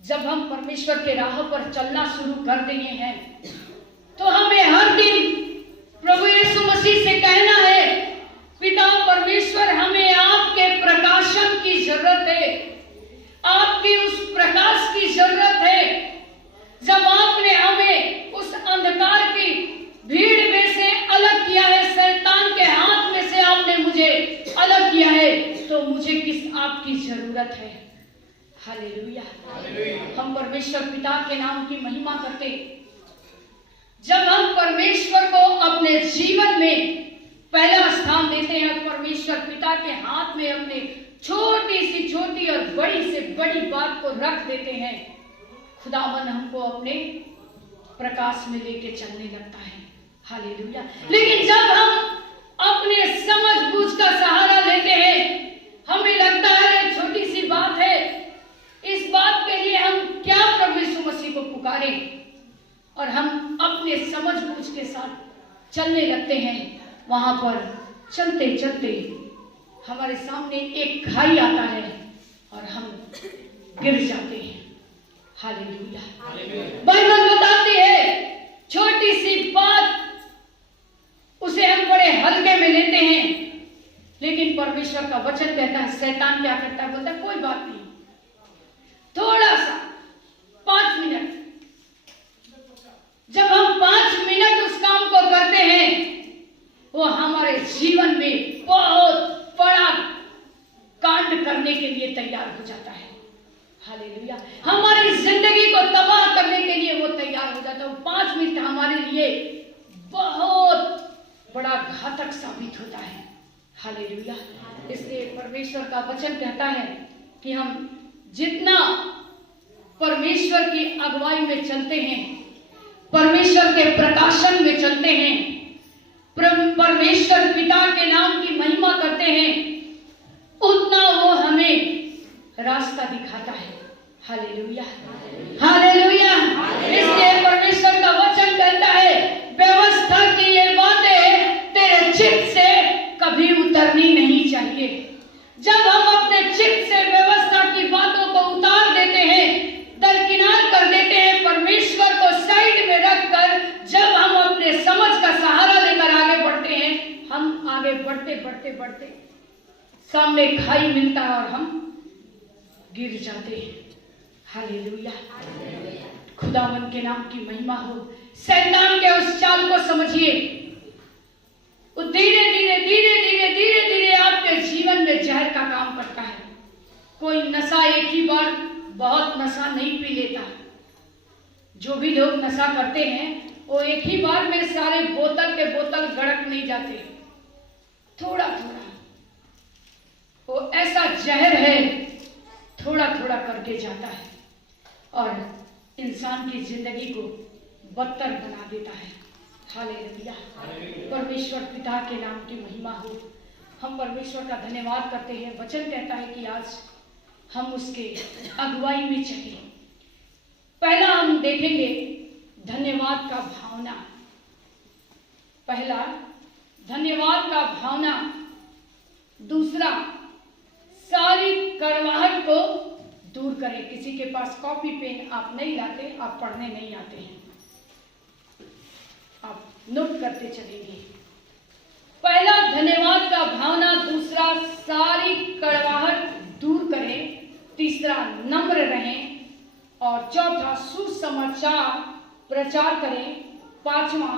जब हम परमेश्वर के राह पर चलना शुरू कर दिए हैं तो हमें हर दिन प्रभु यीशु मसीह से कहना है, पिता परमेश्वर, हमें आपके प्रकाशन की जरूरत है, आपकी उस प्रकाश की जरूरत है। जब आपने हमें उस अंधकार की भीड़ में से अलग किया है, शैतान के हाथ में से आपने मुझे अलग किया है, तो मुझे किस आपकी जरूरत है। हालेलुया। हम परमेश्वर पिता के नाम की महिमा करते। जब हम परमेश्वर को अपने जीवन में पहला स्थान देते हैं, परमेश्वर पिता के हाथ में अपने छोटी से छोटी और बड़ी से बड़ी बात को रख देते हैं, खुदावन हमको अपने प्रकाश में लेके चलने लगता है। हालेलुया। लेकिन जब हम अपने समझ बूझ का सहारा लेते हैं, हमें लगता है छोटी सी बात है, इस बात के लिए हम क्या प्रभु यीशु मसीह को पुकारें, और हम अपने समझ बूझ के साथ चलने लगते हैं। वहां पर चलते चलते हमारे सामने एक खाई आता है और हम गिर जाते हैं। हालेलुया। बाइबल बताती है छोटी सी बात उसे हम बड़े हल्के में लेते हैं, लेकिन परमेश्वर का वचन कहता है, शैतान क्या करता है, बोलता है कोई बात नहीं, थोड़ा सा 5 मिनट। जब हम 5 मिनट उस काम को करते हैं, वो हमारे जीवन में बहुत बड़ा कांड करने के लिए तैयार हो जाता है। हालेलुया। हमारी जिंदगी को तबाह करने के लिए वो तैयार हो जाता है। 5 मिनट हमारे लिए बहुत बड़ा घातक साबित होता है। हालेलुया। इसलिए परमेश्वर का वचन कहता है कि हम जितना परमेश्वर की अगुवाई में चलते हैं, परमेश्वर के प्रकाशन में चलते हैं, परमेश्वर पिता के नाम की महिमा करते हैं, उतना वो हमें रास्ता दिखाता है। हालेलुया। हालेलुया। इसलिए परमेश्वर का वचन कहता है, व्यवस्था की ये बातें तेरे चित्त से कभी उतरनी नहीं चाहिए। जब हम अपने चित्त से व्यवस्था की बातों को उतार देते हैं, दरकिनार कर देते हैं, परमेश्वर को साइड में रखकर जब हम अपने समझ का सहारा लेकर आगे बढ़ते हैं, हम आगे बढ़ते बढ़ते बढ़ते सामने खाई मिलता है और हम गिर जाते हैं। हालेलुया। खुदावन के नाम की महिमा हो। शैतान के उस चाल को समझिए, वो धीरे धीरे धीरे धीरे धीरे धीरे आपके जीवन में जहर का काम करता है। कोई नशा एक ही बार बहुत नशा नहीं पी लेता। जो भी लोग नशा करते हैं वो एक ही बार में सारे बोतल के बोतल गड़क नहीं जाते, थोड़ा थोड़ा। वो ऐसा जहर है, थोड़ा थोड़ा करके जाता है और इंसान की जिंदगी को बदतर बना देता है। हालेलुया। परमेश्वर पिता के नाम की महिमा हो। हम परमेश्वर का धन्यवाद करते हैं। वचन कहता है कि आज हम उसके अगुवाई में चले। पहला हम देखेंगे धन्यवाद का भावना। पहला धन्यवाद का भावना, दूसरा सारी कड़वाहट को दूर करें। किसी के पास कॉपी पेन आप नहीं लाते, आप पढ़ने नहीं आते हैं, आप नोट करते चलेंगे। पहला धन्यवाद का भावना, दूसरा सारी कड़वाहट दूर करें, तीसरा नम्र रहें, और चौथा सुसमाचार प्रचार करें, पांचवा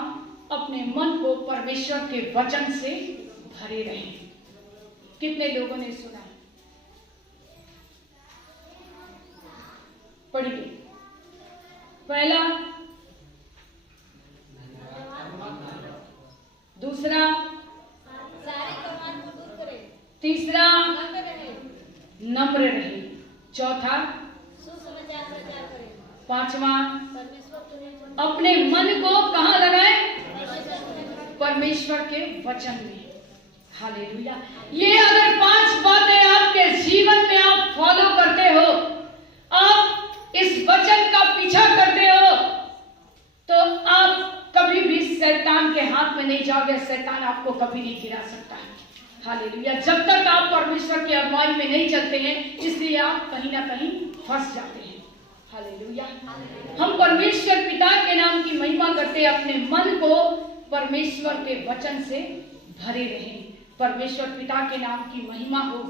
अपने मन को परमेश्वर के वचन से भरे रहें। कितने लोगों ने सुना? पढ़िए। पहला, दूसरा तीसरा नम्र रहे, चौथा पांचवा अपने मन को कहाँ लगाए? परमेश्वर के वचन में। हालेलुया। ये अगर 5 बातें आपके जीवन में आप फॉलो करते हो, आप इस वचन का पीछा करते हो, तो आप कभी भी शैतान के हाथ में नहीं जाओगे। शैतान आपको कभी नहीं गिरा सकता है। हालेलुया। जब तक आप परमेश्वर की अगुवाई में नहीं चलते हैं, इसलिए आप कहीं ना कहीं फंस जाते हैं। हालेलुया। हम परमेश्वर पिता के नाम की महिमा करते अपने मन को परमेश्वर के वचन से भरे रहें। परमेश्वर पिता के नाम की महिमा हो,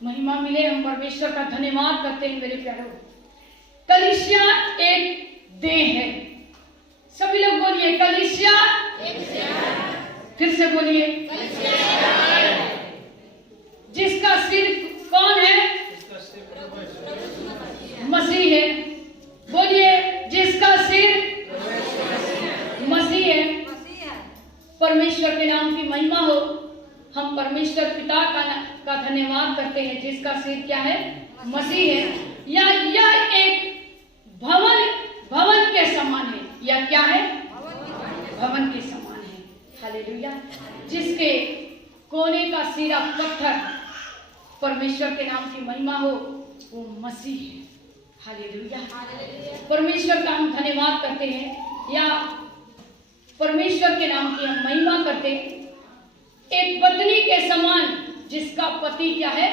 महिमा मिले। हम परमेश्वर का धन्यवाद करते हैं मेरे प्यारों। कलीसिया एक देह है। सभी लोग बोलिए कलीसिया फिर से बोलिए जिसका सिर कौन है? मसीह है। बोलिए जिसका सिर मसीह है। परमेश्वर के नाम की महिमा हो। हम परमेश्वर पिता का धन्यवाद करते हैं जिसका सिर क्या है? मसीह है। यह एक भवन के समान है। या क्या है? भवन के समान है। हालेलुया। जिसके कोने का सिरा पत्थर, परमेश्वर के नाम की महिमा हो, वो मसीह है। हालेलुया। परमेश्वर का हम धन्यवाद करते हैं या परमेश्वर के नाम की हम महिमा करते हैं। एक पत्नी के समान जिसका पति क्या है?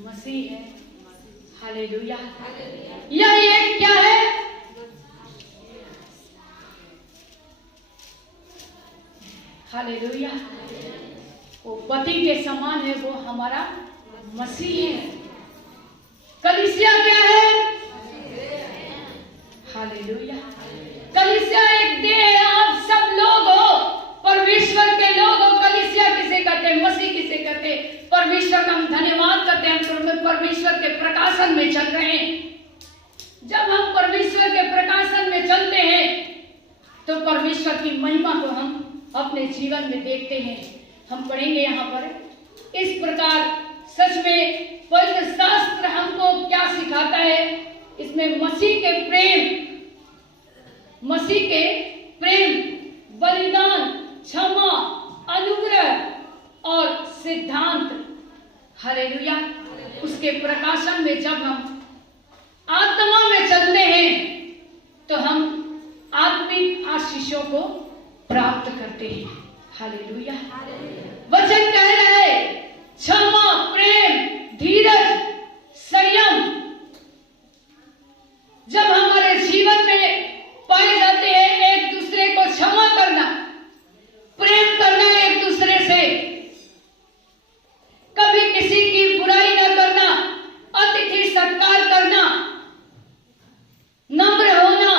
मसीह है। हालेलुया। यह एक क्या है? हालेलुया। वो पति के समान है, वो हमारा मसीह है। कलीसिया क्या है? हालेलुया। कलीसिया एक देह है। आप सब लोग हो, परमेश्वर के लोग हो। कलीसिया किसे कहते हैं? मसीह किसे कहते हैं? परमेश्वर का हम धन्यवाद करते हैं। हम परमेश्वर के प्रकाशन में चल रहे हैं। जब हम परमेश्वर के प्रकाशन में चलते हैं तो परमेश्वर की महिमा को हम अपने जीवन में देखते हैं। हम पढ़ेंगे यहाँ पर इस प्रकार। सच में पवित्र शास्त्र हमको क्या सिखाता है? इसमें मसीह के प्रेम, बलिदान, क्षमा, अनुग्रह और सिद्धांत, हालेलुया, उसके प्रकाशन में जब हम आत्मा में चलते हैं तो हम आत्मिक आशीषों को प्राप्त करते हैं। हालेलुया। वचन कह रहा है क्षमा, प्रेम, धीरज, संयम जब हमारे जीवन में पाए जाते हैं। एक दूसरे को क्षमा करना, प्रेम करना एक दूसरे से, कभी किसी की बुराई न करना, अतिथि सत्कार करना, नम्र होना,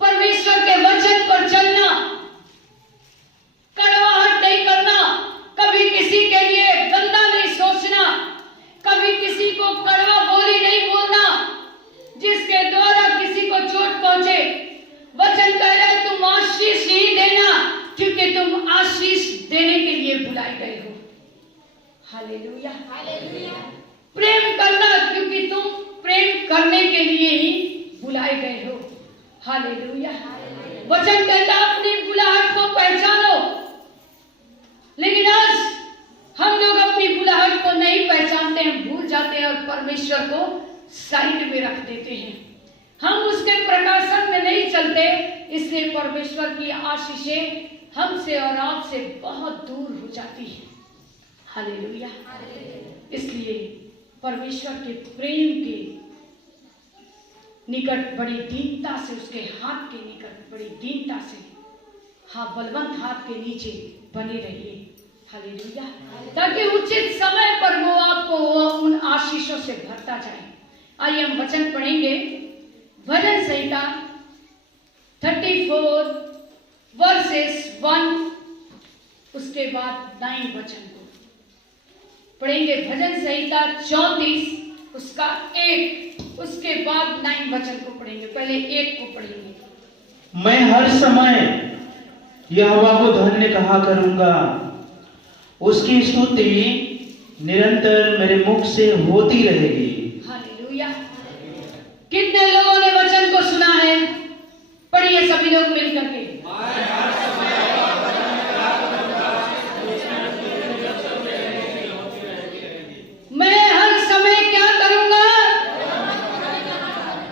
परमेश्वर के वचन पर चलना, कड़वाहट नहीं करना, कभी किसी के लिए गंदा नहीं सोचना, कभी किसी को कड़वा बोली नहीं बोलना जिसके द्वारा किसी को चोट पहुंचे। वचन कह रहा है तुम आशीष ही देना क्योंकि तुम आशीष देने के लिए बुलाए गए हो। हालेलुया। प्रेम करना क्योंकि तुम प्रेम करने के लिए ही बुलाए गए हो। हालेलुया। वचन कहता अपनी बुलाहट को पहचानो। लेकिन आज हम लोग अपनी बुलाहट को नहीं पहचानते हैं, भूल जाते हैं और परमेश्वर को साइड में रख देते हैं। हम उसके प्रकाशन में नहीं चलते, इसलिए परमेश्वर की आशीषें हमसे और आपसे बहुत दूर हो जाती है। हालेलुया। इसलिए परमेश्वर के प्रेम के निकट बड़ी दीनता से, उसके हाथ के निकट बड़ी दीनता से, हाँ, बलवंत हाथ के नीचे बने रहिए। हालेलुया। ताकि उचित समय पर वो आपको उन आशीषों से भरता जाए। आइए हम वचन पढ़ेंगे। भजन संहिता 34 वर्सेस 1 उसके बाद 9 वचन को पढ़ेंगे। भजन संहिता 34 उसका 1 उसके बाद 9 वचन को पढ़ेंगे। पहले 1 को पढ़ेंगे। मैं हर समय यहोवा को धन्य कहा करूंगा, उसकी स्तुति निरंतर मेरे मुख से होती रहेगी। हालेलुया। कितने लोगों ने वचन को सुना है? पढ़िए सभी लोग मिलकर के। मैं हर समय क्या करूंगा?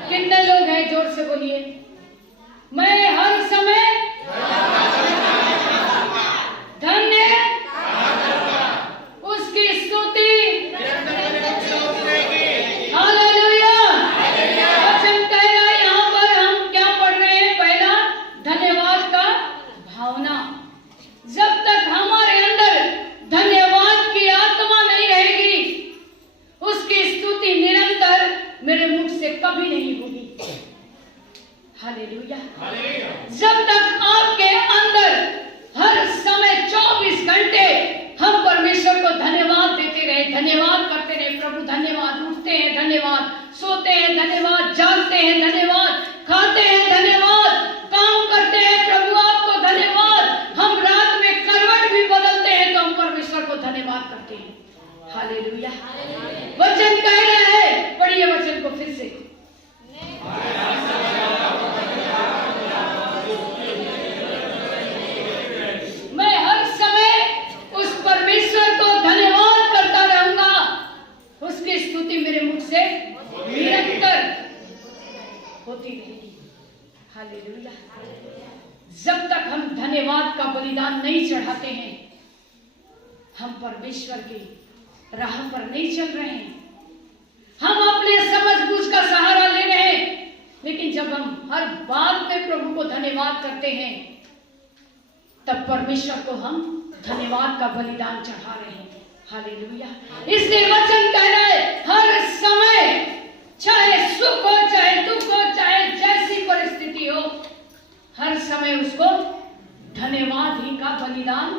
कितने लोग हैं? जोर से बोलिए। मैं हर समय धन्य उसकी स्तुति हालेलुया। जब तक आपके अंदर हर समय 24 घंटे हम परमेश्वर को धन्यवाद देते रहे, धन्यवाद करते रहे, प्रभु धन्यवाद, उठते हैं धन्यवाद, सोते हैं धन्यवाद, जागते हैं धन्यवाद, खाते हैं धन्यवाद, काम करते हैं प्रभु आपको धन्यवाद, हम रात में करवट भी बदलते हैं तो हम परमेश्वर को धन्यवाद करते हैं। हालेलुया। वचन कह रहा है, पढ़िए वचन को फिर से। मैं हर समय उस परमेश्वर को धन्यवाद करता रहूंगा, उसकी स्तुति मेरे मुख से निरंतर होती रहेगी। हालेलुया। जब तक हम धन्यवाद का बलिदान नहीं चढ़ाते हैं, हम परमेश्वर की राह पर नहीं चल रहे हैं, हम अपने समझ बूझ का सहारा ले रहे हैं। लेकिन जब हम हर बात में प्रभु को धन्यवाद करते हैं, तब परमेश्वर को हम धन्यवाद का बलिदान चढ़ा रहे हैं। हालेलुया। इसलिए वचन कह रहा है, हर समय चाहे सुख हो, चाहे दुख हो, चाहे जैसी परिस्थिति हो, हर समय उसको धन्यवाद ही का बलिदान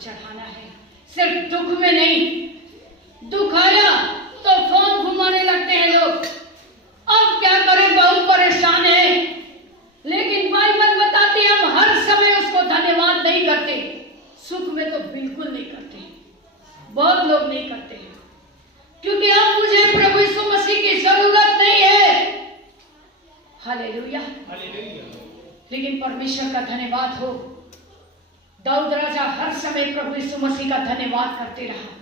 चढ़ाना है। सिर्फ दुख में नहीं, दुख आया तो फोन घुमाने लगते हैं लोग, अब क्या करें, बहुत परेशान है। लेकिन बाइबल बताती है हम हर समय उसको धन्यवाद नहीं करते। सुख में तो बिल्कुल नहीं करते, बहुत लोग नहीं करते हैं, क्योंकि अब मुझे प्रभु यीशु मसीह की जरूरत नहीं है। हालेलुया। लेकिन परमेश्वर का धन्यवाद हो। दाऊद राजा हर समय प्रभु यीशु मसीह का धन्यवाद करते रहा।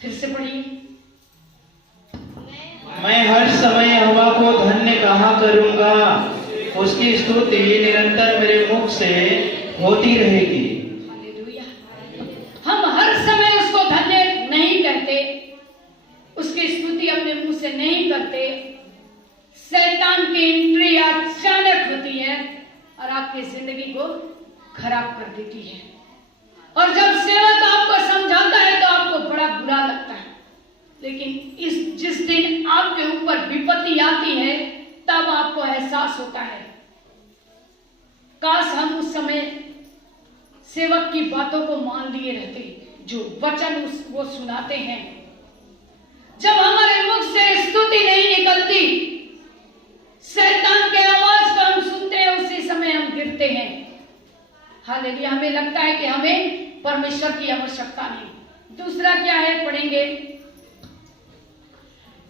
फिर से पढ़िए। मैं हर समय यहोवा को धन्य कहा करूंगा, उसकी स्तुति निरंतर मेरे मुख से होती रहेगी। हालेलुया। हम हर समय उसको धन्य नहीं कहते, उसकी स्तुति अपने मुंह से नहीं करते। शैतान की एंट्री अचानक होती है और आपकी जिंदगी को खराब कर देती है। और जब सेवक आपको समझाता है तो आपको बड़ा बुरा लगता है। लेकिन जिस दिन आपके ऊपर विपत्ति आती है, तब आपको एहसास होता है, काश हम उस समय सेवक की बातों को मान लिए रहते, जो वचन वो सुनाते हैं। जब हमारे मुख से स्तुति नहीं निकलती, शैतान के आवाज को हम सुनते हैं, उसी समय हम गिरते हैं। हालेलुया। हमें लगता है कि हमें परमेश्वर की आवश्यकता नहीं। दूसरा क्या है, पढ़ेंगे।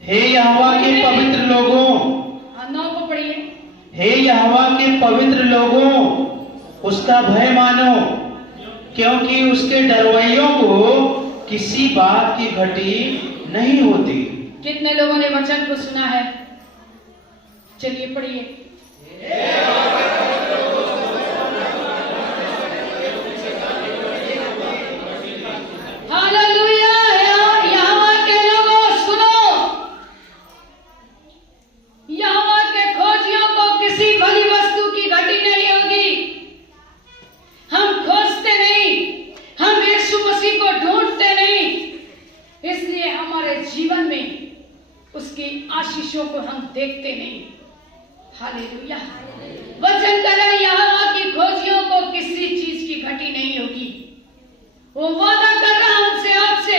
हे यहोवा के पवित्र लोगों, 9 को पढ़िए। हे यहोवा के पवित्र लोगों, उसका भय मानो, क्योंकि उसके डरवैयों को किसी बात की घटी नहीं होती। कितने लोगों ने वचन को सुना है? चलिए पढ़िए। हालेलुया। यहोवा के लोगों सुनो, यहोवा के खोजियों को किसी भली वस्तु की घटी नहीं होगी। हम खोजते नहीं, हम यीशु मसीह को ढूंढते नहीं, इसलिए हमारे जीवन में उसकी आशीषों को हम देखते नहीं। हालेलुया। वचन कह रहा है, यहोवा की खोजियों को किसी चीज की घटी नहीं होगी। वो वादा कर रहा हमसे, आपसे,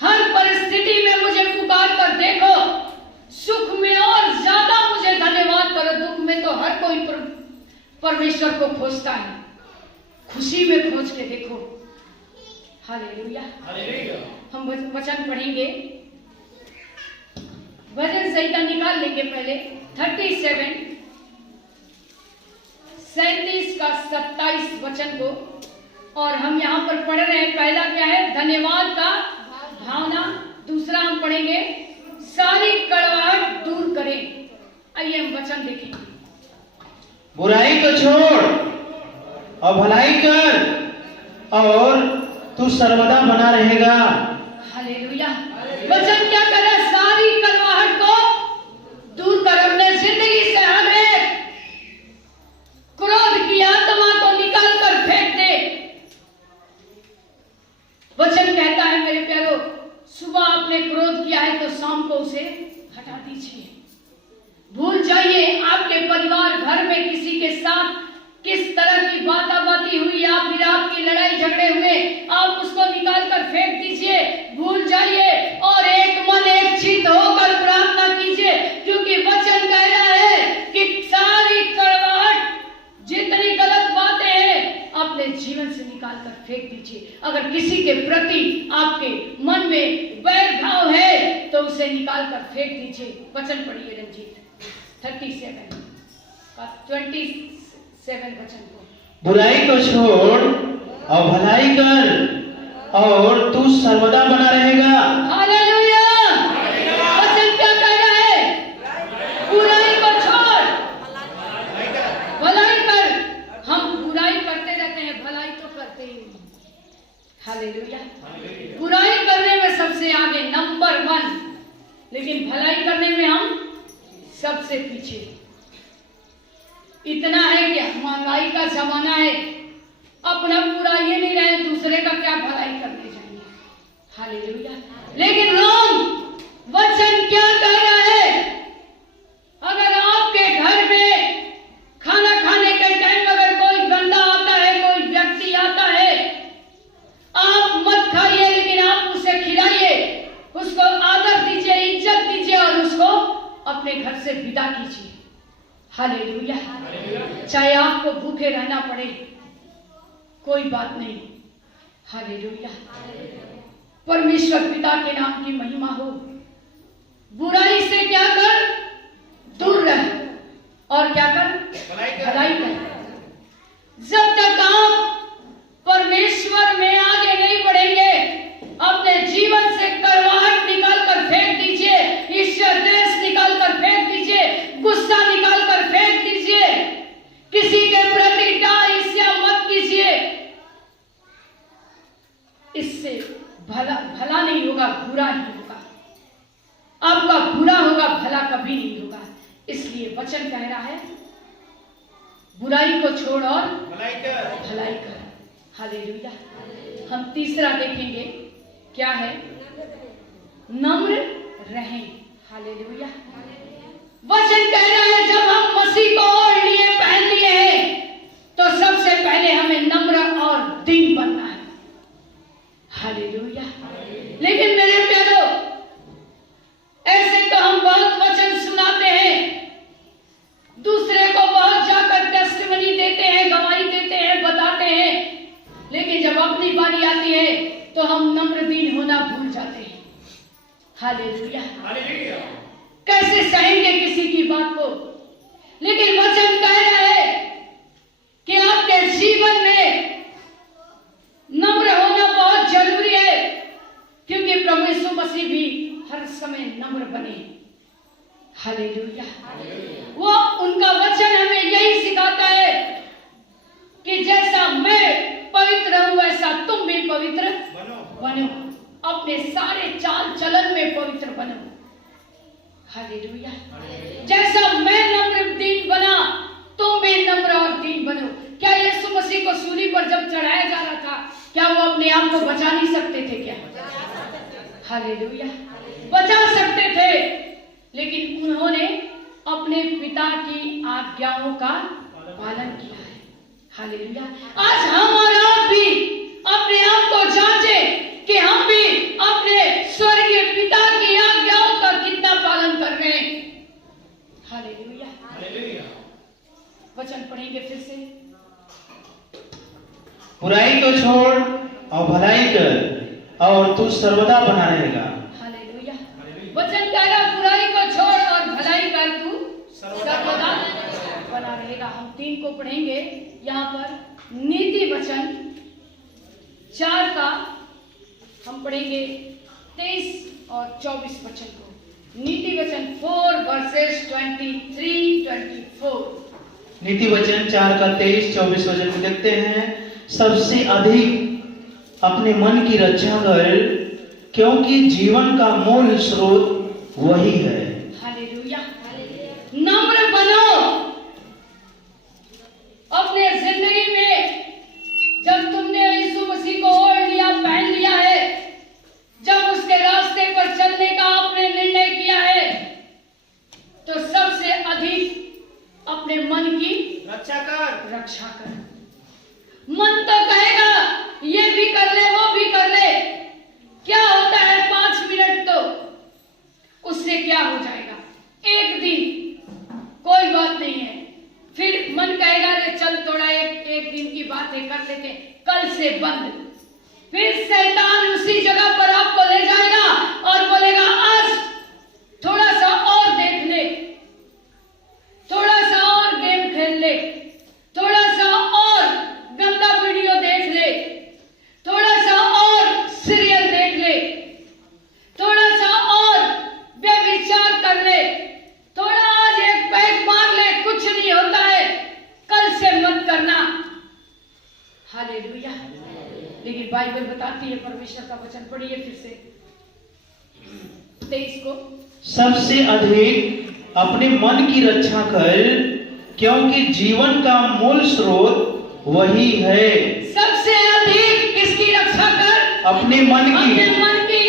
हर परिस्थिति में मुझे पुकार कर देखो, सुख में और ज्यादा मुझे धन्यवाद करो। दुख में तो हर कोई परमेश्वर को खोजता है, खुशी में खोज के देखो। हालेलुया। हम वचन पढ़ेंगे, भजन संहिता निकाल लेंगे पहले 37 का 27 वचन को, और हम यहाँ पर पढ़ रहे हैं। पहला क्या है? धन्यवाद का भावना। दूसरा हम पढ़ेंगे, सारी कड़वाहट दूर करें। आइए हम वचन देखेंगे। बुराई को छोड़ और भलाई कर, और तू सर्वदा बना रहेगा। हालेलुया। वचन क्या कर रहा है? सारी कड़वाहट को दूर कर, अपने जिंदगी से हमें क्रोध की आत्मा को निकाल कर फेंक दे। वचन कहता है, मेरे प्यारो, सुबह आपने क्रोध किया है तो शाम को उसे हटा दीजिए, भूल जाइए। परिवार घर में किसी के साथ किस तरह की बाताबाती हुई या फिर आपकी लड़ाई झगड़े हुए, आप उसको निकाल कर फेंक दीजिए, भूल जाइए और एक मन एक चित्त होकर प्रार्थना कीजिए, क्योंकि वचन कह रहा है कि सारी कड़वाहट, जितनी गलत बातें हैं, अपने जीवन से निकाल कर फेंक दीजिए। अगर किसी के प्रति आपके मन में वैर भाव है तो उसे निकाल कर फेंक दीजिए। वचन पढ़िए रंजीत 37 वचन को। बुराई को छोड़ और भलाई कर और तू सर्वदा बना रहेगा। हालेलुया। वचन क्या कह रहा है? बुराई को छोड़, भलाई कर। हम बुराई करते रहते हैं, भलाई तो करते ही नहीं। हालेलुया। बुराई करने में सबसे आगे नंबर 1, लेकिन भलाई करने में हम सबसे पीछे। इतना है क्या, महंगाई का जमाना है, अपना पूरा ये नहीं रहे, दूसरे का क्या भलाई करने जाएंगे। हालेलुया। लेकिन वचन क्या कह रहा है? अगर आपके घर में खाना खाने के टाइम अगर कोई बंदा आता है, कोई व्यक्ति आता है, आप मत खाइए, लेकिन आप उसे खिलाइए, उसको आदर दीजिए, इज्जत दीजिए और उसको अपने घर से विदा कीजिए। हालेलुया। चाहे आपको भूखे रहना पड़े, कोई बात नहीं। हालेलुया। परमेश्वर पिता के नाम की महिमा हो। बुराई से क्या कर? दूर रह और क्या कर? भलाई कर। जब तक आप परमेश्वर में आगे नहीं बढ़ेंगे, अपने जीवन से कड़वाहट निकाल कर फेंक दीजिए, ईर्ष्या द्वेष निकाल कर फेंक दीजिए, गुस्सा निकाल कर फेंक दीजिए, किसी के प्रति डाह ईर्ष्या मत कीजिए। इससे भला नहीं होगा, बुरा ही होगा। आपका बुरा होगा, भला कभी नहीं होगा। इसलिए वचन कह रहा है बुराई को छोड़ और भलाई कर। हालेलुया। हम तीसरा देखेंगे, क्या है? नम्र रहें। हालेलुया। वचन कह रहा है जब हम मसीह को ओढ़ लिए, पहन लिए हैं, तो सबसे पहले हमें नम्र और दीन बनना है। हालेलुया। लेकिन मेरे प्यारो, ऐसे तो हम बहुत वचन सुनाते हैं, दूसरे को बहुत जाकर टेस्टिमनी देते हैं, गवाही देते हैं, बताते हैं, लेकिन जब अपनी बारी आती है तो हम नम्र दीन होना भूल जाते हैं। हालेलुया। कैसे सहेंगे किसी की बात को? लेकिन वचन कह रहा है कि आपके जीवन में नम्र होना बहुत जरूरी है, क्योंकि प्रभु यीशु मसीह भी हर समय नम्र बने। हालेलुया। वो उनका वचन हमें यही सिखाता है कि जैसा मैं पवित्र हूं वैसा तुम भी पवित्र बनो। अपने सारे चाल चलन में पवित्र बनो। हालेलुया। जैसा मैं नम्र दीन बना, तुम भी नम्र और दीन बनो। क्या यीशु मसीह को सूली पर जब चढ़ाया जा रहा था, क्या वो अपने आप को बचा नहीं सकते थे? क्या? हालेलुया। बचा सकते थे, लेकिन उन्होंने अपने पिता की आज्ञाओं का पालन किया है। हालेलुया। आज हम और आप भी अपने आप को जांचें कि हम भी अपने स्वर्गीय पिता की आज्ञाओं का कितना पालन कर रहे हैं। हालेलुया। वचन पढ़ेंगे फिर से। बुराई को छोड़ और भलाई कर और तू सर्वदा बना रहेगा। हालेलुया। वचन कह रहा बुराई को छोड़ और भलाई कर, तू सर्वदा बना रहेगा। हम 3 को पढ़ेंगे यहाँ पर। नीति वचन 4 का हम पढ़ेंगे 23 और 24 वचन को। नीति वचन 4 वर्सेस 23-24। नीति वचन 4 का 23-24 वचन को देखते हैं। सबसे अधिक अपने मन की रक्षा कर, क्योंकि जीवन का मूल स्रोत वही है। हालेलुया। नम्र बनो अपने जिंदगी में। जब तुमने यीशु मसीह को ओढ़ लिया, पहन लिया है, जब उसके रास्ते पर चलने का आपने निर्णय किया है, तो सबसे अधिक है परमेश्वर का वचन, पढ़िए फिर से 23 को। सबसे अधिक अपने मन की रक्षा कर, क्योंकि जीवन का मूल स्रोत वही है। सबसे अधिक किसकी रक्षा कर? अपने मन की। अपने मन की।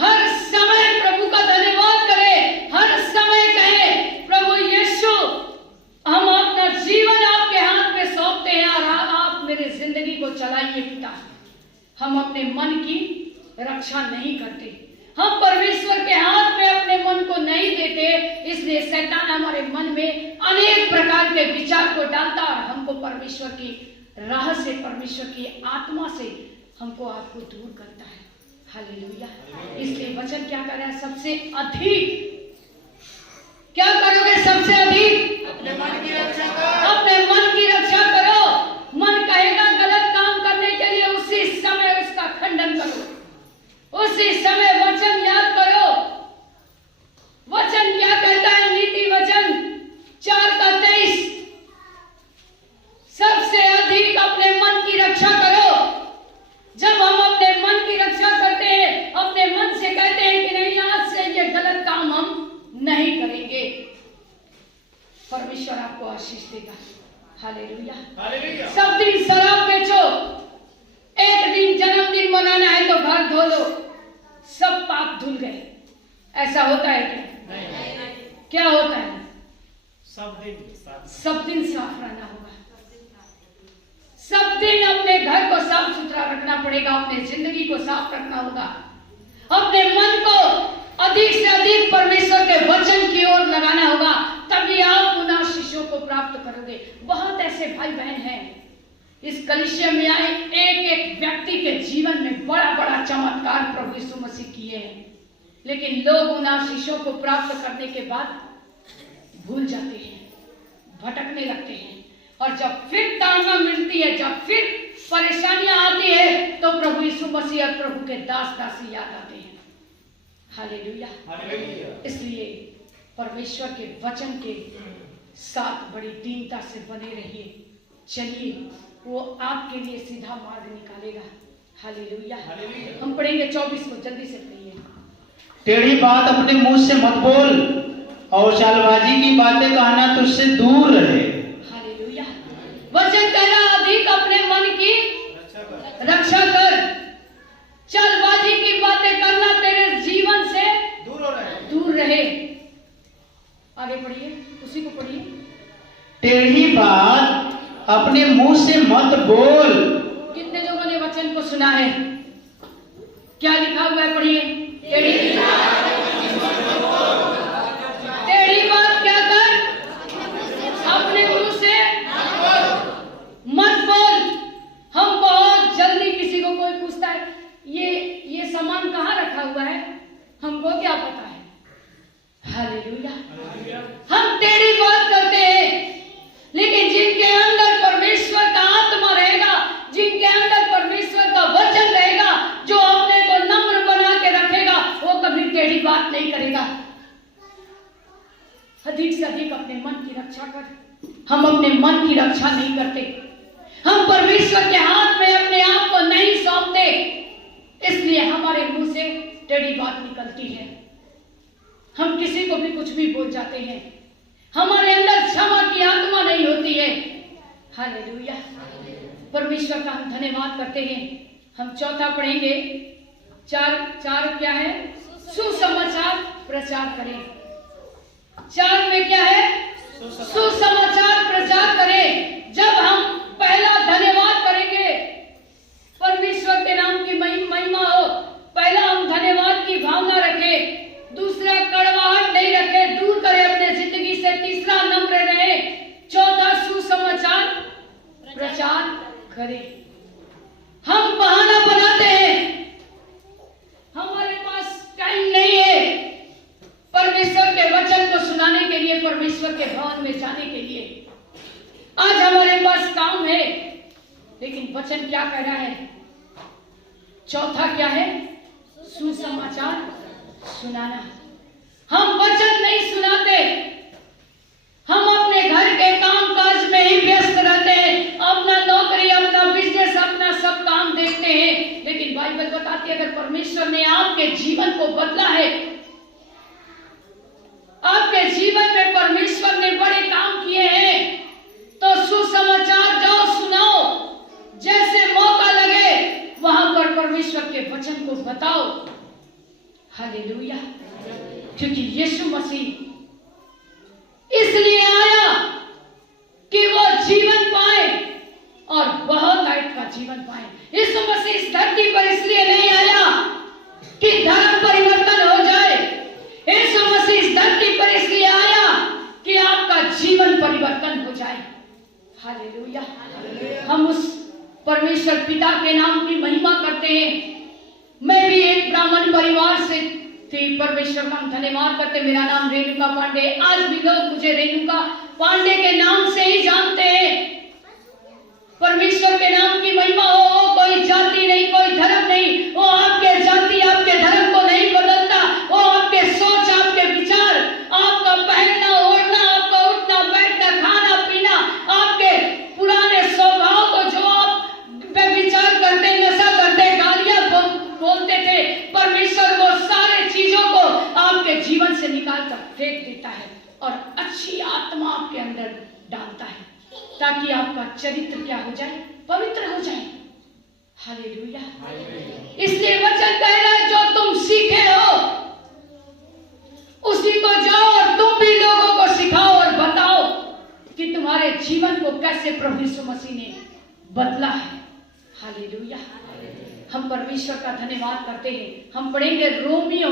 हर समय प्रभु का धन्यवाद करें, हर समय कहे प्रभु यीशु हम अपना जीवन आपके हाथ में सौंपते हैं और आप मेरे जिंदगी को चलाइए पिता। हम अपने मन की रक्षा नहीं करते, हम परमेश्वर के हाथ में अपने मन को नहीं देते, इसलिए शैतान हमारे मन में अनेक प्रकार के विचार को डालता और हमको परमेश्वर की राह से, परमेश्वर की आत्मा से हमको आपको दूर करता है। हालेलुया। इसलिए वचन क्या कर रहा है? सबसे अधिक क्या करोगे? सबसे अधिक अपने मन की रक्षा कर। अपने मन की रक्षा करो। मन कहेगा गलत काम करने के लिए, उसी समय उसका खंडन करो, उसी समय वचन याद करो। वचन क्या कहता है? नीति वचन 4:23 सबसे अधिक अपने मन की रक्षा करो। जब हम अपने मन की रक्षा करते हैं, अपने मन से कहते हैं कि नहीं आज से ये गलत काम हम नहीं करेंगे, परमेश्वर आपको आशीष देगा। हालेलुया। सब दिन शराब बेचो, एक दिन जन्मदिन मनाना है तो घर धो लो, सब पाप धुल गए। ऐसा होता है क्या? नहीं। क्या होता है? सब दिन साफ रहना होगा, सब दिन अपने घर को साफ सुथरा रखना पड़ेगा, अपने जिंदगी को साफ रखना होगा, अपने मन को अधिक से अधिक परमेश्वर के वचन की ओर लगाना होगा, तभी आप उन आशीषों को प्राप्त करोगे। बहुत ऐसे भाई बहन हैं इस कलीसिया में आए, एक एक व्यक्ति के जीवन में बड़ा बड़ा चमत्कार प्रभु यीशु मसीह किए हैं, लेकिन लोग उन आशीषों को प्राप्त करने के बाद भूल जाते हैं, भटकने लगते हैं, और जब फिर ताना मिलती है, जब फिर परेशानियां आती है, तो प्रभु यीशु मसीह और प्रभु के दास दासी याद आते हैं। हालेलुया। इसलिए परमेश्वर के वचन के साथ बड़ी दीनता से बने रहिए, चलिए, वो आपके लिए सीधा मार्ग निकालेगा। हालेलुया। हम पढ़ेंगे 24 को, जल्दी से पढ़िए। टेढ़ी बात अपने मुंह से मत बोल, और चालबाजी की बातें कहना तुझसे दूर रहे। हालेलुया। वचन कह रहा अधिक अपने मन की रक्षा कर। चालबाजी की बातें करना तेरे जीवन से दूर रहे। आगे पढ़िए, उसी को पढ़िए। टेढ़ी बात अपने मुंह से मत बोल। कितने लोगों ने वचन को सुना है? क्या लिखा हुआ है? पढ़िए। टेढ़ी बात क्या कर? अपने मुंह से मत बोल। हम बहुत जल्दी, किसी को कोई पूछता है ये सामान कहाँ रखा हुआ है, हमको क्या पता है? हालेलुया। हम टेढ़ी बात करते हैं, लेकिन जिनके अंदर परमेश्वर का आत्मा रहेगा, जिनके अंदर परमेश्वर का वचन रहेगा, जो अपने को नम्र बना के रखेगा, वो कभी टेढ़ी बात नहीं करेगा। अधिक से अधिक अपने मन की रक्षा कर। हम अपने मन की रक्षा नहीं करते, हम परमेश्वर के हाथ में अपने आप को नहीं सौंपते, इसलिए हमारे मुंह से टेढ़ी बात निकलती है। हम किसी को भी कुछ भी बोल जाते हैं, हमारे अंदर क्षमा की आत्मा नहीं होती है। हालेलुया। परमेश्वर का हम धन्यवाद करते हैं। हम चौथा पढ़ेंगे, 4 क्या है? सुसमाचार प्रचार करें। 4 में क्या है? सुसमाचार प्रचार करें। जब हम पहला धन्यवाद करेंगे, परमेश्वर के नाम की महिमा हो, पहला हम धन्यवाद की भावना रखें, दूसरा कड़वाहट नहीं रखे, दूर करे अपने जिंदगी से, तीसरा नम्र रहे, चौथा सुसमाचार प्रचार करें। हम बहाना बनाते हैं, हमारे पास टाइम नहीं है परमेश्वर के वचन को सुनाने के लिए, परमेश्वर के भवन में जाने के लिए। आज हमारे पास काम है, लेकिन वचन क्या कह रहा है? चौथा क्या है? सुसमाचार सुनाना। हम वचन नहीं सुनाते, हम अपने घर के काम काज में ही व्यस्त रहते हैं, अपना नौकरी, अपना बिजनेस, अपना सब काम देखते हैं, लेकिन बाइबल कि अगर परमेश्वर ने आपके जीवन को बदला है, आपके जीवन में परमेश्वर ने बड़े काम किए हैं, तो सुसमाचार जाओ सुनाओ, जैसे मौका लगे वहां पर परमेश्वर के वचन को बताओ। हालेलुया। क्योंकि यीशु मसीह इसलिए आया कि वो जीवन पाए और बहुत आयत का जीवन पाए। यीशु मसीह इस धरती पर इसलिए नहीं आया कि धर्म परिवर्तन हो जाए। यीशु मसीह इस धरती पर इसलिए आया कि आपका जीवन परिवर्तन हो जाए। हालेलुया। हम उस परमेश्वर पिता के नाम की महिमा करते हैं। मैं भी एक ब्राह्मण परिवार से थी। परमेश्वर का हम धन्यवाद करते। मेरा नाम रेणुका पांडे। आज भी लोग मुझे रेणुका पांडे के नाम से ही जानते हैं। परमेश्वर के नाम की महिमा हो। कोई जाति नहीं, कोई धर्म नहीं, वो आपके जाति आपके धर्म को नहीं बदलता। वो आपके सोच, आपके विचार, आपका पहनना ओढ़ना, आपका उठना बैठना, खाना पीना, आपके पुराने स्वभाव को जो आप विचार करते, नशा करते, गालियां बोलते थे, परमेश्वर वो सारे चीजों को आपके जीवन से निकाल कर फेंक देता है और अच्छी आत्मा आपके अंदर डालता है, ताकि आपका चरित्र क्या हो जाए? पवित्र हो जाए। हालेलुया। इसलिए वचन कह रहा है, जो तुम सीखे हो उसी को जाओ और तुम भी लोगों को सिखाओ और बताओ कि तुम्हारे जीवन को कैसे प्रभु यीशु मसीह ने बदला है। हालेलुया। हम परमेश्वर का धन्यवाद करते हैं। हम पढ़ेंगे रोमियो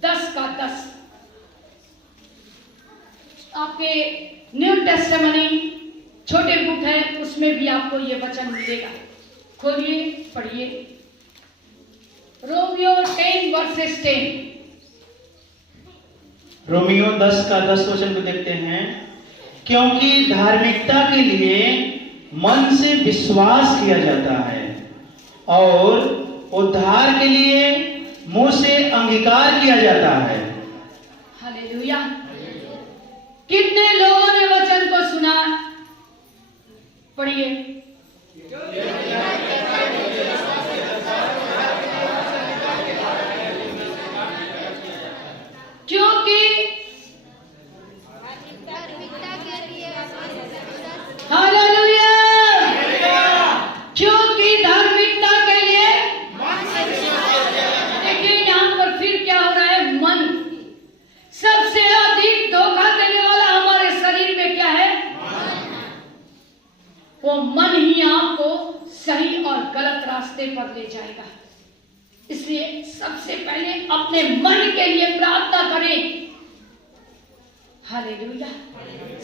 10:10। आपके न्यू टेस्टामेनी छोटे बुक है, उसमें भी आपको ये वचन मिलेगा। खोलिए, पढ़िए। रोमियो 10:10। रोमियो 10 वचन को देखते हैं। क्योंकि धार्मिकता के लिए मन से विश्वास किया जाता है और उद्धार के लिए मुंह से अंगीकार किया जाता है। हालेलुया। कितने लोगों ने वचन को सुना? पढ़िए। क्योंकि हालेलुया, क्योंकि धार्मिकता के लिए देखिए यहां पर फिर क्या हो रहा है? मन सबसे अधिक धोखा देने वाला हमारे शरीर में क्या है? वो मन ही आपको सही और गलत रास्ते पर ले जाएगा। इसलिए सबसे पहले अपने मन के लिए प्रार्थना करें। हालेलुया।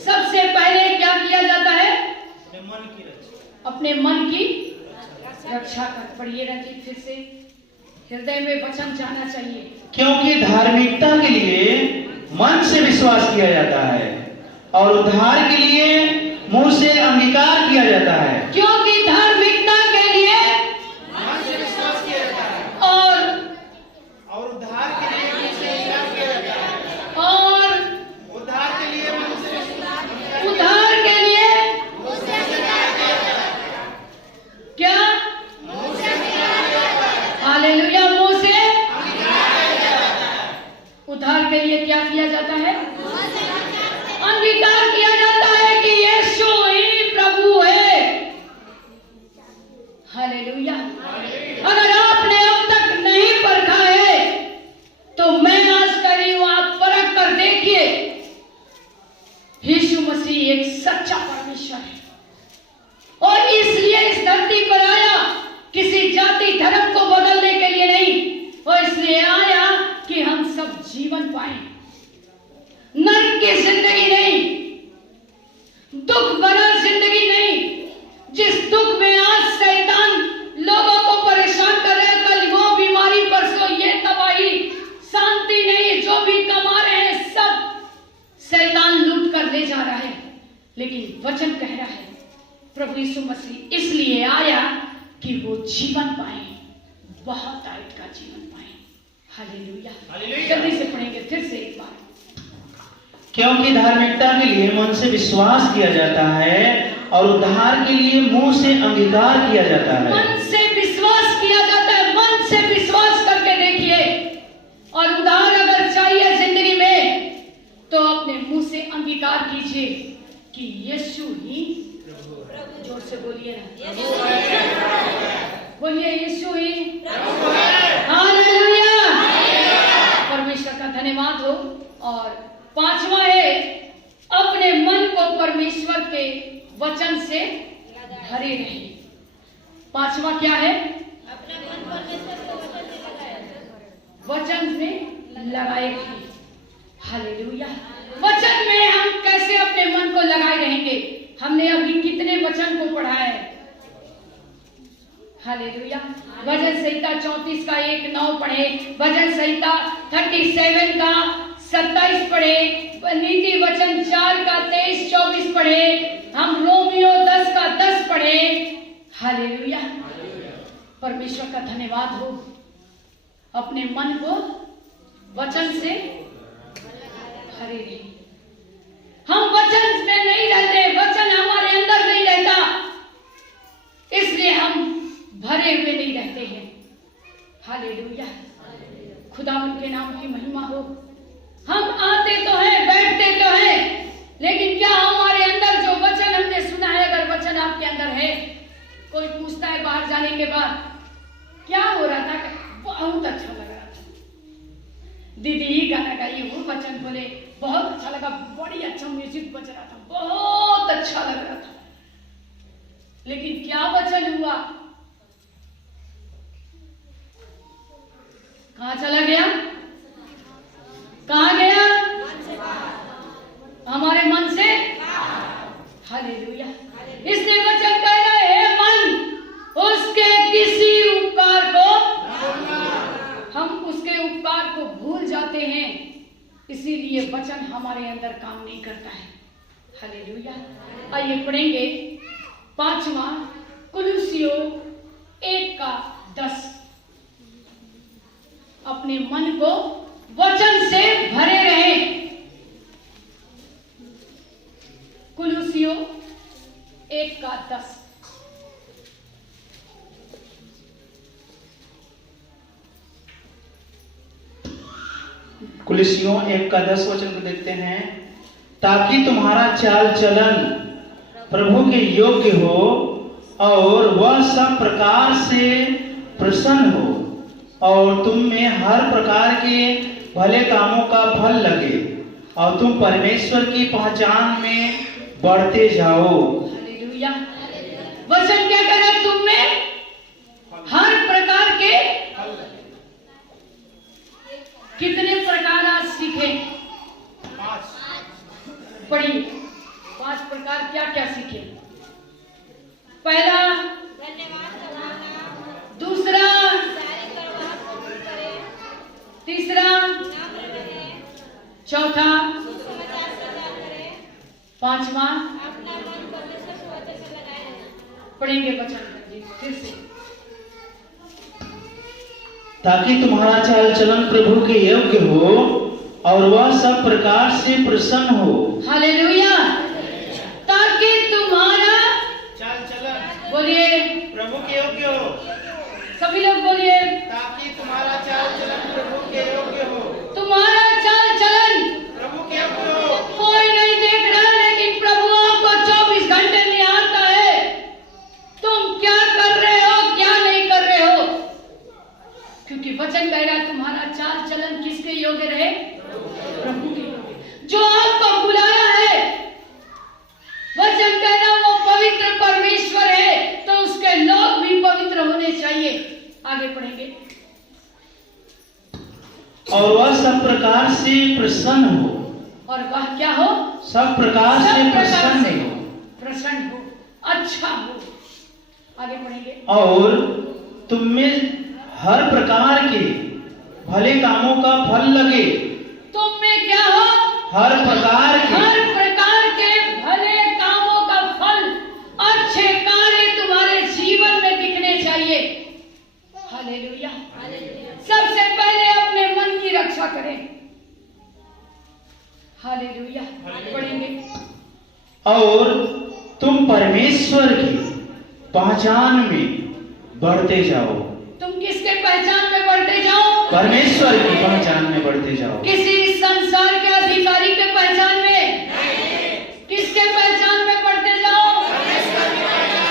सबसे पहले क्या किया जाता है? अपने मन की रक्षा कर। पढ़िए रंजीत, फिर से हृदय में वचन जाना चाहिए। क्योंकि धार्मिकता के लिए मन से विश्वास किया जाता है और उद्धार के लिए मुंह से अंगीकार किया जाता है। क्योंकि धार्मिकता के लिए मन से विश्वास किया जाता है और उद्धार के लिए मुंह से अंगीकार किया जाता है। और उद्धार के लिए मुंह से उद्धार के लिए मुंह से अंगीकार किया जाता है। क्या? मुंह से अंगीकार किया जाता है। हालेलुया। मुंह से अंगीकार किया जाता है। उद्धार के लिए क्या किया जाता है? अंगीकार किया जाता है कि यीशु ही प्रभु है। हालेलुया। अगर आपने अब तक नहीं परखा है तो मैं आज कर रही हूं, आप परख कर देखिए। यीशु मसीह एक सच्चा परमेश्वर है और इसलिए इस धरती पर आया, किसी जाति धर्म को बदलने के लिए नहीं, और इसलिए आया कि हम सब जीवन पाए। नरक की जिंदगी नहीं, दुख भरा जिंदगी नहीं। जिस दुख में आज शैतान लोगों को परेशान कर रहे हैं, कल वो बीमारी, परसों ये तबाही, शांति नहीं, जो भी कमा रहे हैं सब शैतान लूट कर ले जा रहा है। लेकिन वचन कह रहा है प्रभु यीशु मसीह इसलिए आया कि वो जीवन पाए, बहुत आयत का जीवन पाए। हालेलुया। जल्दी से पढ़ेंगे फिर से एक बार। क्योंकि धार्मिकता के लिए मन से विश्वास किया जाता है और उद्धार के लिए मुंह से अंगीकार किया जाता है। मन से विश्वास किया जाता है। मन से विश्वास क्या है? अपना मन परमेश्वर के वचन में लगाया। वचन में लगाए थे। हालेलुया। वचन में हम कैसे अपने मन को लगाए रहेंगे? हमने अभी कितने वचन को पढ़ा है? हालेलुया। भजन संहिता 34 का 1:9 पढ़े, भजन संहिता 37 का 27 पढ़े, नीति वचन 4 का 23-24 पढ़े, हम रोमियो 10 का 10 पढ़े। हालेलुया। परमेश्वर का धन्यवाद हो। अपने मन को वचन से भरे रहे। हम वचन में नहीं रहते, वचन हमारे अंदर नहीं रहता, इसलिए हम भरे हुए नहीं रहते हैं। हालेलुया। खुदावंद के नाम की महिमा हो। हम आते तो हैं, बैठते तो हैं, लेकिन क्या हमारे अंदर जो वचन हमने सुना है, अगर वचन आपके अंदर है? कोई पूछता है बाहर जाने के बाद क्या हो रहा था? बहुत अच्छा लग रहा था, दीदी गाना गाई, वो वचन बोले बहुत अच्छा लगा, बड़ी अच्छा म्यूजिक बज रहा था, बहुत अच्छा लग रहा था। लेकिन क्या वचन हुआ? कहां चला गया? कहां गया? हमारे मन से। हालेलुया। इसलिए वचन कह रहा है, मन उसके किसी उपकार को, हम उसके उपकार को भूल जाते हैं, इसीलिए वचन हमारे अंदर काम नहीं करता है। हालेलुया। आइए पढ़ेंगे 5वां कुलुस्सियों 1:10। अपने मन को वचन से भरे रहें। कुलुस्सियों 1:10। कुलुस्सियों 1:10 वचन को देखते हैं। ताकि तुम्हारा चाल चलन प्रभु के योग्य हो और वह सब प्रकार से प्रसन्न हो और तुम में हर प्रकार के भले कामों का फल लगे और तुम परमेश्वर की पहचान में बढ़ते जाओ। हालेलुया। वचन क्या कह रहा है? तुम में हर प्रकार के, कितने प्रकार आज सीखे? 5 पढ़िए। 5 प्रकार क्या क्या सीखे? पहला धन्यवाद का भावना, दूसरा, सारे करवाहट को दूर करे, तीसरा, नम्र रहे, चौथा, सुसमाचार प्रचार करे, 5वां। अपना मन परमेश्वर के वचन में लगाए रहे। पढ़ेंगे वचन फिर से। ताकि तुम्हारा चाल चलन प्रभु के योग्य हो और वह सब प्रकार से प्रसन्न हो। हालेलुया। ताकि तुम्हारा चाल चलन बोलिए, प्रभु के योग्य हो। सभी लोग बोलिए, ताकि तुम्हारा चाल चलन प्रभु के योग्य हो। तुम्हारा चाल चलन प्रभु के योग्य हो। कोई नहीं देख रहा, लेकिन प्रभु आपको 24 घंटे निहारता है। तुम क्या कर रहे हो, क्या नहीं कर रहे हो? क्योंकि वचन कह रहा है तुम्हारा चाल चलन किसके योग्य रहे? प्रभु के योग्य। जो आपको बुलाया है, वचन कह रहा वो पवित्र परमेश्वर है, तो उसके लोग भी पवित्र होने चाहिए। आगे पढ़ेंगे। और वह सब प्रकार से प्रसन्न हो। और वह क्या हो? सब प्रकार से सब प्रकार प्रसन्न से हो। प्रसन्न हो, अच्छा हो। आगे पढ़ेंगे। और तुम में हर प्रकार के भले कामों का फल लगे। तुम में क्या हो? हर प्रकार के, हर प्रकार के भले कामों का फल, अच्छे कार्य तुम्हारे जीवन में दिखने चाहिए। हालेलुया। सबसे पहले अपने मन की रक्षा करें। हालेलुया। पढ़ेंगे। और तुम परमेश्वर की पहचान में बढ़ते जाओ। तुम किसके पहचान में बढ़ते जाओ? परमेश्वर की पहचान में बढ़ते जाओ। किसी संसार के अधिकारी के पहचान में? किसके पहचान में बढ़ते जाओ?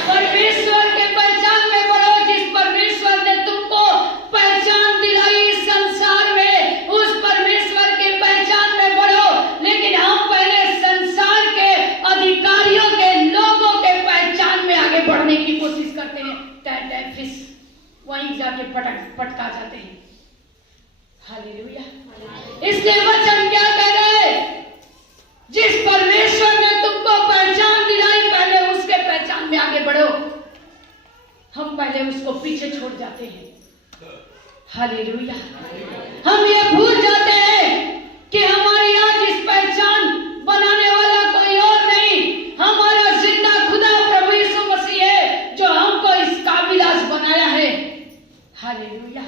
परमेश्वर के पहचान में बढ़ो। जिस परमेश्वर ने तुमको पहचान दिलाई इस संसार में, उस परमेश्वर के पहचान में बढ़ो। लेकिन हम पहले संसार के अधिकारियों के, लोगों के पहचान में आगे बढ़ने की कोशिश करते हैं। पटका जाते हैं। हालेलुया। इसलिए वचन क्या कह रहा है? जिस परमेश्वर ने तुमको पहचान दिलाई, पहले उसके पहचान में आगे बढ़ो। हम पहले उसको पीछे छोड़ जाते हैं। हालेलुया। हम ये भूल जाते हैं कि हमारी आज इस पहचान बनाने वाला कोई और नहीं, हमारा जिंदा खुदा प्रभु यीशु मसीह है, जो हमको इस काबिल आज बनाया है। हालेलुया।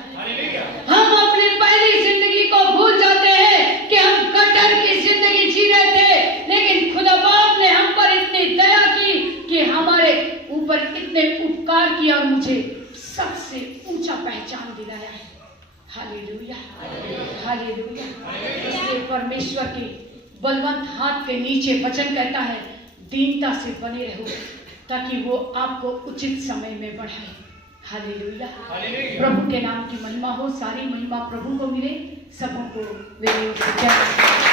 हम अपनी पहली जिंदगी को भूल जाते हैं कि हम कटर की जिंदगी जी रहे थे, लेकिन खुदा बाप ने हम पर इतनी दया की कि हमारे ऊपर इतने उपकार किया और मुझे सबसे ऊंचा पहचान दिलाया है। हालेलुया। हालेलुया। इसलिए परमेश्वर के बलवंत हाथ के नीचे वचन कहता है, दीनता से बने रहो ताकि वो आपको उचित समय में बढ़ाए। हालेलुया। प्रभु के नाम की महिमा हो, सारी महिमा प्रभु को मिले। सबों को मेरी ओर से जय।